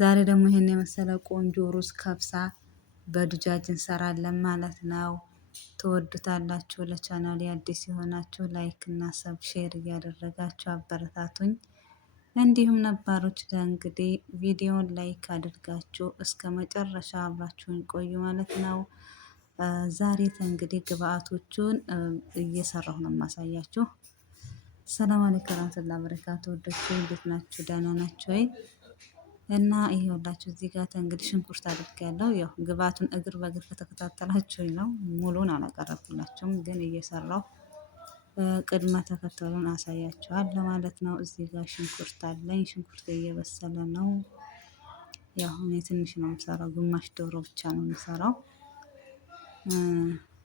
ዛሬ ደግሞ ይሄን የመሰለ ቆንጆ ሩዝ ከብሳ በዱጃጅ እንሰራለን ማለት ነው። ትወዱታላችሁ። ለቻናሌ አዲስ የሆናችሁ ላይክ እና ሰብ ሼር እያደረጋችሁ አበረታቱኝ። እንዲሁም ነባሮች እንግዲህ ቪዲዮን ላይክ አድርጋችሁ እስከ መጨረሻ አብራችሁን ቆዩ ማለት ነው። ዛሬ እንግዲህ ግብአቶቹን እየሰራሁ ነው የማሳያችሁ። ሰላም አለይኩም ወራህመቱላሂ ወበረካቱ። ወዶቼ እንዴት ናችሁ? ደህና ናችሁ ወይ? እና ይሄውላችሁ እዚህ ጋር እንግዲህ ሽንኩርት አድርጌያለሁ። ያው ግብአቱን እግር በእግር ከተከታተላችሁኝ ነው ሙሉን አላቀረብኩላችሁም፣ ግን እየሰራሁ ቅድመ ተከተሉን አሳያችኋለሁ ማለት ነው። እዚህ ጋር ሽንኩርት አለኝ። ሽንኩርት እየበሰለ ነው። ያው እኔ ትንሽ ነው የምሰራው፣ ግማሽ ዶሮ ብቻ ነው የምሰራው።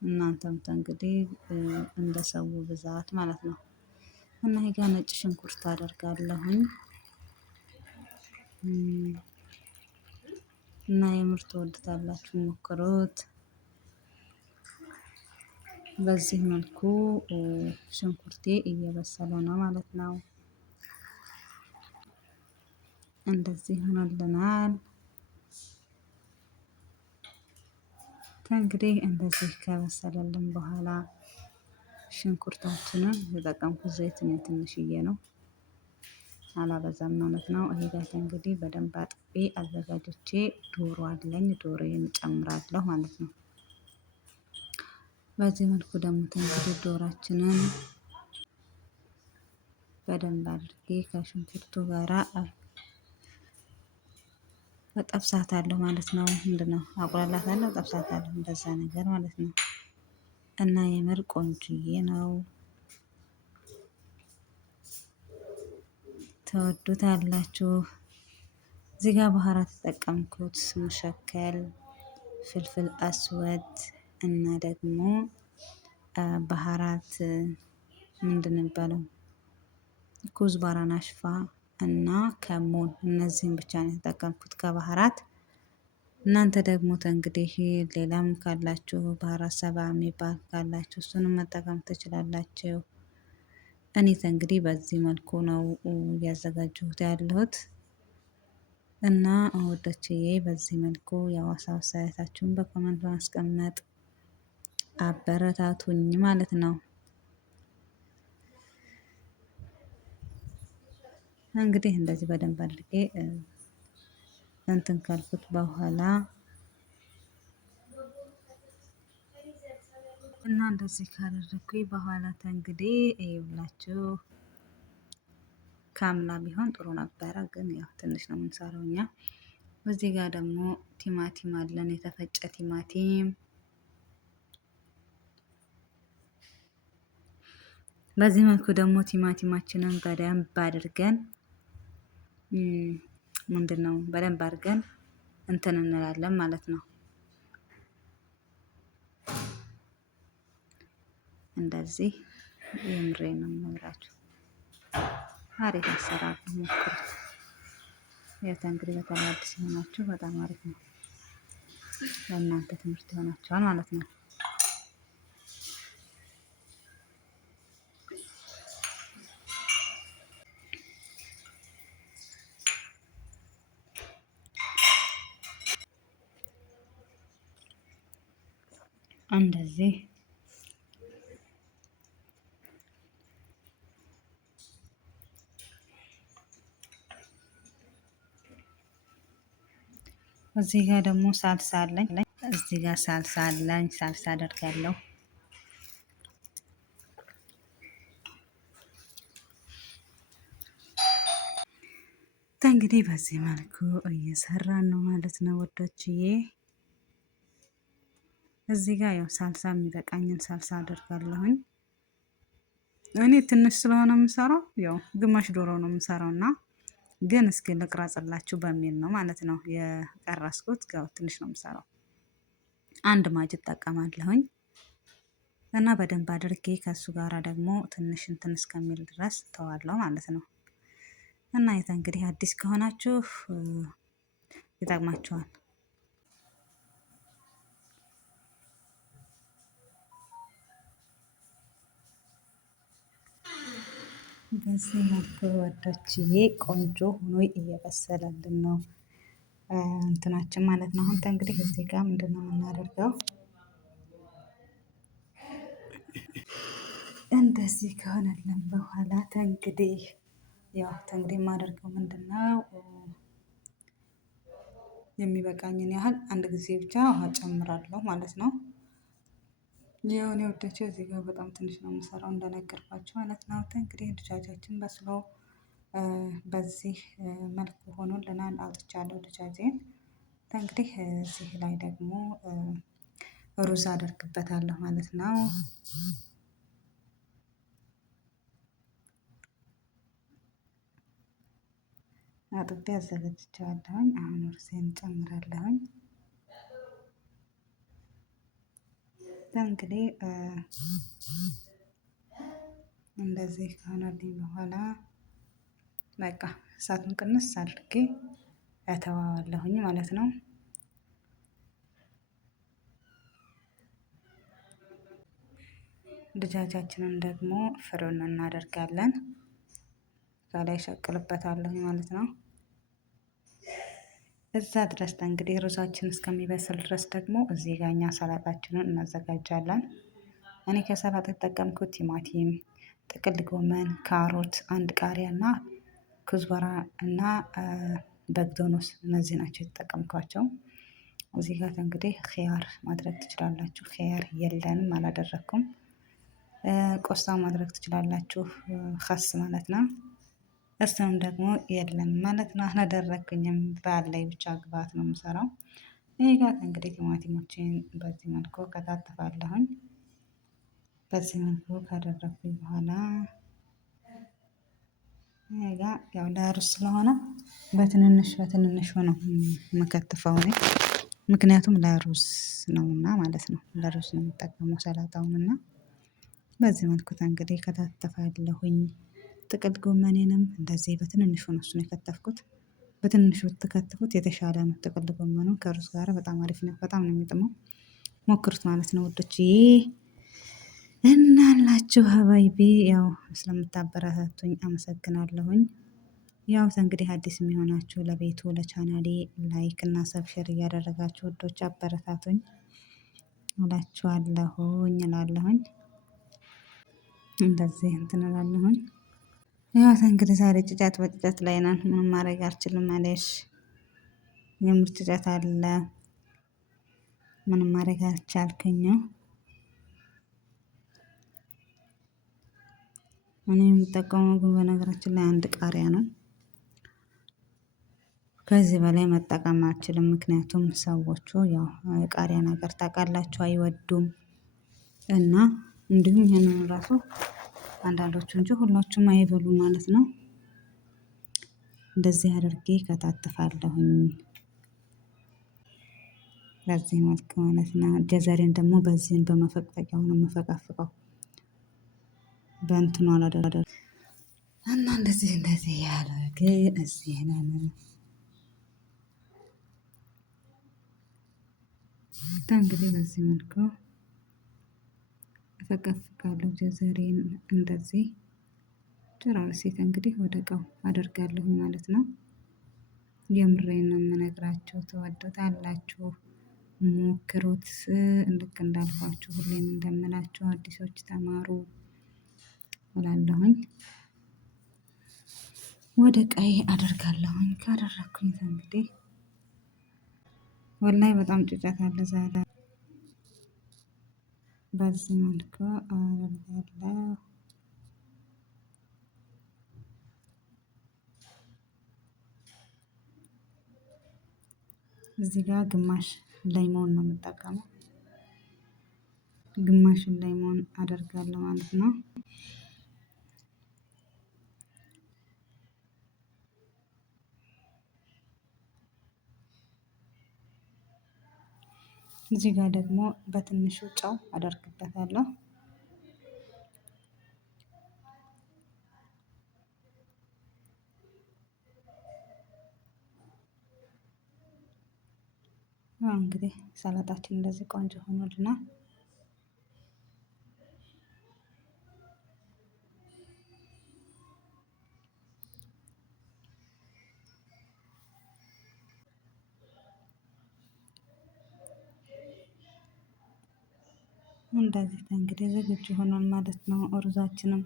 እናንተም እንግዲህ እንደ ሰው ብዛት ማለት ነው። እና ይሄ ጋር ነጭ ሽንኩርት አደርጋለሁኝ እና የምር ትወዱታላችሁ፣ ሞክሩት። በዚህ መልኩ ሽንኩርቴ እየበሰለ ነው ማለት ነው። እንደዚህ ሆኖልናል። እንግዲህ እንደዚህ ከበሰለልን በኋላ ሽንኩርታችንን የተጠቀምኩት ዘይት ነው ትንሽዬ ነው፣ አላበዛም ማለት ነው። ይሄ ጋር እንግዲህ በደንብ አጥቤ አዘጋጅቼ ዶሮ አለኝ፣ ዶሮዬን እጨምራለሁ ማለት ነው። በዚህ መልኩ ደግሞ እንግዲህ ዶሮአችንን በደንብ አድርጌ ከሽንኩርቱ ጋራ እጠብሳታለሁ ማለት ነው። ምንድነው አቁላላታለሁ፣ እጠብሳታለሁ፣ እንደዛ ነገር ማለት ነው። እና የምር ቆንጆዬ ነው፣ ተወዱታላችሁ። እዚህ ጋር ባህራት ተጠቀምኩት፣ ሙሸከል፣ ፍልፍል አስወድ እና ደግሞ ባህራት ምንድን የሚባለው ኩዝባራ ናሽፋ እና ከሞን፣ እነዚህን ብቻ ነው የተጠቀምኩት ከባህራት። እናንተ ደግሞ እንግዲህ ሌላም ካላችሁ ባህራት ሰባ የሚባል ካላችሁ እሱንም መጠቀም ትችላላችሁ። እኔ እንግዲህ በዚህ መልኩ ነው እያዘጋጀሁት ያለሁት። እና ወዶችዬ በዚህ መልኩ ያው አስተያየታችሁን በኮመንት በማስቀመጥ አበረታቱኝ ማለት ነው። እንግዲህ እንደዚህ በደንብ አድርጌ እንትን ካልኩት በኋላ እና እንደዚህ ካደረኩኝ በኋላ እንግዲህ ይኸውላችሁ ካምላ ቢሆን ጥሩ ነበረ፣ ግን ያው ትንሽ ነው የምንሰራው እኛ። እዚህ ጋር ደግሞ ቲማቲም አለን፣ የተፈጨ ቲማቲም። በዚህ መልኩ ደግሞ ቲማቲማችንን በደንብ አድርገን ምንድነው በደንብ አድርገን እንትን እንላለን ማለት ነው። እንደዚህ የምሬ ነው የምነግራችሁ። አሪፍ አሰራር ሞክሩት። ያው እንግዲህ በተለይ አዲስ የሆናችሁ በጣም አሪፍ ነው፣ ለእናንተ ትምህርት ይሆናችኋል ማለት ነው። እንደዚህ እዚህ ጋር ደግሞ ሳልሳ አለኝ። እዚህ ጋር ሳልሳ አለኝ፣ ሳልሳ አደርጋለሁ። እንግዲህ በዚህ መልኩ እየሰራን ነው ማለት ነው ወዶችዬ። እዚህ ጋር ያው ሳልሳ የሚበቃኝን ሳልሳ አደርጋለሁኝ። እኔ ትንሽ ስለሆነ የምሰራው ያው ግማሽ ዶሮ ነው የምሰራው እና ግን እስኪ ልቅረጽላችሁ በሚል ነው ማለት ነው የቀረስኩት። ያው ትንሽ ነው የምሰራው፣ አንድ ማጅ እጠቀማለሁኝ እና በደንብ አድርጌ ከሱ ጋራ ደግሞ ትንሽ እንትን እስከሚል ድረስ ተዋለው ማለት ነው። እና እንግዲህ አዲስ ከሆናችሁ ይጠቅማችኋል። በዚህ መልኩ ወዶችዬ ቆንጆ ሆኖ እየበሰለልን ነው። እንትናችን ማለት ነው። አሁን እንግዲህ እዚህ ጋር ምንድነው የምናደርገው? እንደዚህ ከሆነልን በኋላ እንግዲህ ያው እንግዲህ የማደርገው ምንድነው የሚበቃኝን ያህል አንድ ጊዜ ብቻ ውሃ ጨምራለሁ ማለት ነው። የሆነ ወደች እዚህ ጋር በጣም ትንሽ ነው የምሰራው እንደነገርኳችሁ ማለት ነው። እንግዲህ ድጃጃችን በስሎ በዚህ መልኩ ሆኖልናል። አውጥቻለሁ ድጃጄን። እንግዲህ እዚህ ላይ ደግሞ ሩዝ አደርግበታለሁ ማለት ነው። አጥቤ አዘጋጅቼዋለሁኝ። አሁን ሩዜን እጨምራለሁኝ። እንግዲህ እንደዚህ ከሆነልኝ በኋላ በቃ እሳቱን ቅንስ አድርጌ እተዋዋለሁኝ ማለት ነው። ድጃጃችንን ደግሞ ፍሩን እናደርጋለን። ከላይ ሸቅልበታለሁኝ ማለት ነው። እዛ ድረስ እንግዲህ ሩዛችን እስከሚበስል ድረስ ደግሞ እዚህ ጋር እኛ ሰላጣችንን እናዘጋጃለን። እኔ ከሰላጣ የተጠቀምኩት ቲማቲም፣ ጥቅል ጎመን፣ ካሮት፣ አንድ ቃሪያ እና ኩዝበራ እና በግዶኖስ እነዚህ ናቸው የተጠቀምኳቸው። እዚህ ጋር እንግዲህ ኪያር ማድረግ ትችላላችሁ። ኪያር የለንም አላደረኩም። ቆስጣ ማድረግ ትችላላችሁ። ከስ ማለት ነው። እሱም ደግሞ የለም ማለት ነው። አላደረኩኝም ባለኝ ብቻ ግብአት ነው የምሰራው። እኔ ጋር እንግዲህ ቲማቲሞቼን በዚህ መልኩ ከታተፋለሁኝ። በዚህ መልኩ ካደረኩኝ በኋላ እኔ ጋር ያው ለሩዝ ስለሆነ በትንንሽ ነው የምከትፈው እኔ። ምክንያቱም ለሩዝ ነውና ማለት ነው። ለሩዝ ነው የምጠቀመው ሰላጣውንና በዚህ መልኩ እንግዲህ ከታተፋለሁኝ። ጥቅል ጎመኔንም እንደዚህ በትንንሹ ነው እሱን የከተፍኩት። በትንንሹ ብትከትፉት የተሻለ ነው። ጥቅል ጎመኑ ከሩዝ ጋር በጣም አሪፍ ነው። በጣም ነው የሚጥመው። ሞክሩት ማለት ነው ውዶችዬ። እናላችሁ ሀባይቢ ያው ስለምታበረታቱኝ አመሰግናለሁኝ። ያው እንግዲህ አዲስ የሚሆናችሁ ለቤቱ ለቻናሌ ላይክ እና ሰብሸር እያደረጋችሁ ውዶች አበረታቱኝ እላችኋለሁኝ እላለሁኝ። እንደዚህ እንትን እላለሁኝ። ያው እንግዲህ ዛሬ ጭጫት በጭጫት ላይ ነን። ምንም ማድረግ አልችልም ማለሽ የምር ጭጫት አለ። ምንም ማድረግ አልቻልኩኝም። እኔ የምጠቀመው ግን በነገራችን ላይ አንድ ቃሪያ ነው። ከዚህ በላይ መጠቀም አልችልም። ምክንያቱም ሰዎቹ ያው ቃሪያ ነገር ታውቃላችሁ አይወዱም። እና እንዲሁም ይሄንን ራሱ አንዳንዶቹ እንጂ ሁላችሁም አይበሉ ማለት ነው። እንደዚህ አድርጌ ከታተፋለሁኝ። በዚህ መልክ ማለት ነው። ጀዘሬን ደግሞ በዚህን በመፈቅፈቂያው ነው የምፈቀፍቀው። በእንትኑ አላደረደር እና እንደዚህ ያደረገ እዚህ ነን። እንግዲህ በዚህ መልኩ እፈቀፍቃለሁ ጀዘሬን እንደዚህ ጨራርሴት እንግዲህ ወደ እቃው አደርጋለሁ ማለት ነው። የምሬን ነው የምነግራችሁ። ትወዱታላችሁ። ሞክሩት። ልክ እንዳልኳችሁ ሁሌም እንደምላችሁ አዲሶች ተማሩ እላለሁኝ። ወደ ቀይ አደርጋለሁኝ። ካደረኩኝ እንግዲህ ወላሂ በጣም ጭጫት አለ ዛሬ። በዚህ መልኩ አደርጋለሁ። እዚህ ጋር ግማሽ ላይሞን ነው የምጠቀመው። ግማሽን ላይሞን አደርጋለሁ ማለት ነው። እዚህ ጋር ደግሞ በትንሹ ጨው አደርግበታለሁ። እንግዲህ ሰላጣችን እንደዚህ ቆንጆ ሆኖልናል። እንደዚህ እንግዲህ ዝግጁ ሆኗል ማለት ነው። ሩዛችንም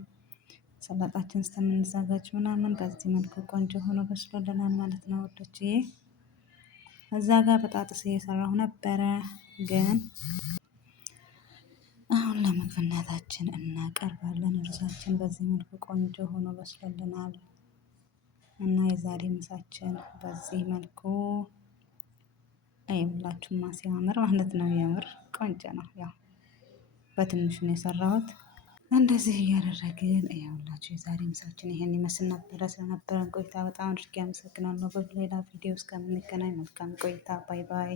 ሰላጣችን እስከምንዘጋጅ ምናምን በዚህ መልኩ ቆንጆ ሆኖ በስሎልናል ማለት ነው ውዶችዬ። እዛ ጋር በጣጥስ እየሰራሁ ነበረ ግን አሁን ለምግብነታችን እናቀርባለን። ሩዛችን በዚህ መልኩ ቆንጆ ሆኖ በስሎልናል እና የዛሬ ምሳችን በዚህ መልኩ አይብላችሁማ ሲያምር ማለት ነው። የምር ቆንጆ ነው። ያው በትንሹ ነው የሰራሁት። እንደዚህ እያደረግን ይኸውላችሁ የዛሬ ምሳችን ይሄን ይመስል ነበረ። ስለነበረን ቆይታ በጣም አድርጌ አመሰግናለሁ። በሌላ ቪዲዮ እስከምንገናኝ መልካም ቆይታ። ባይ ባይ።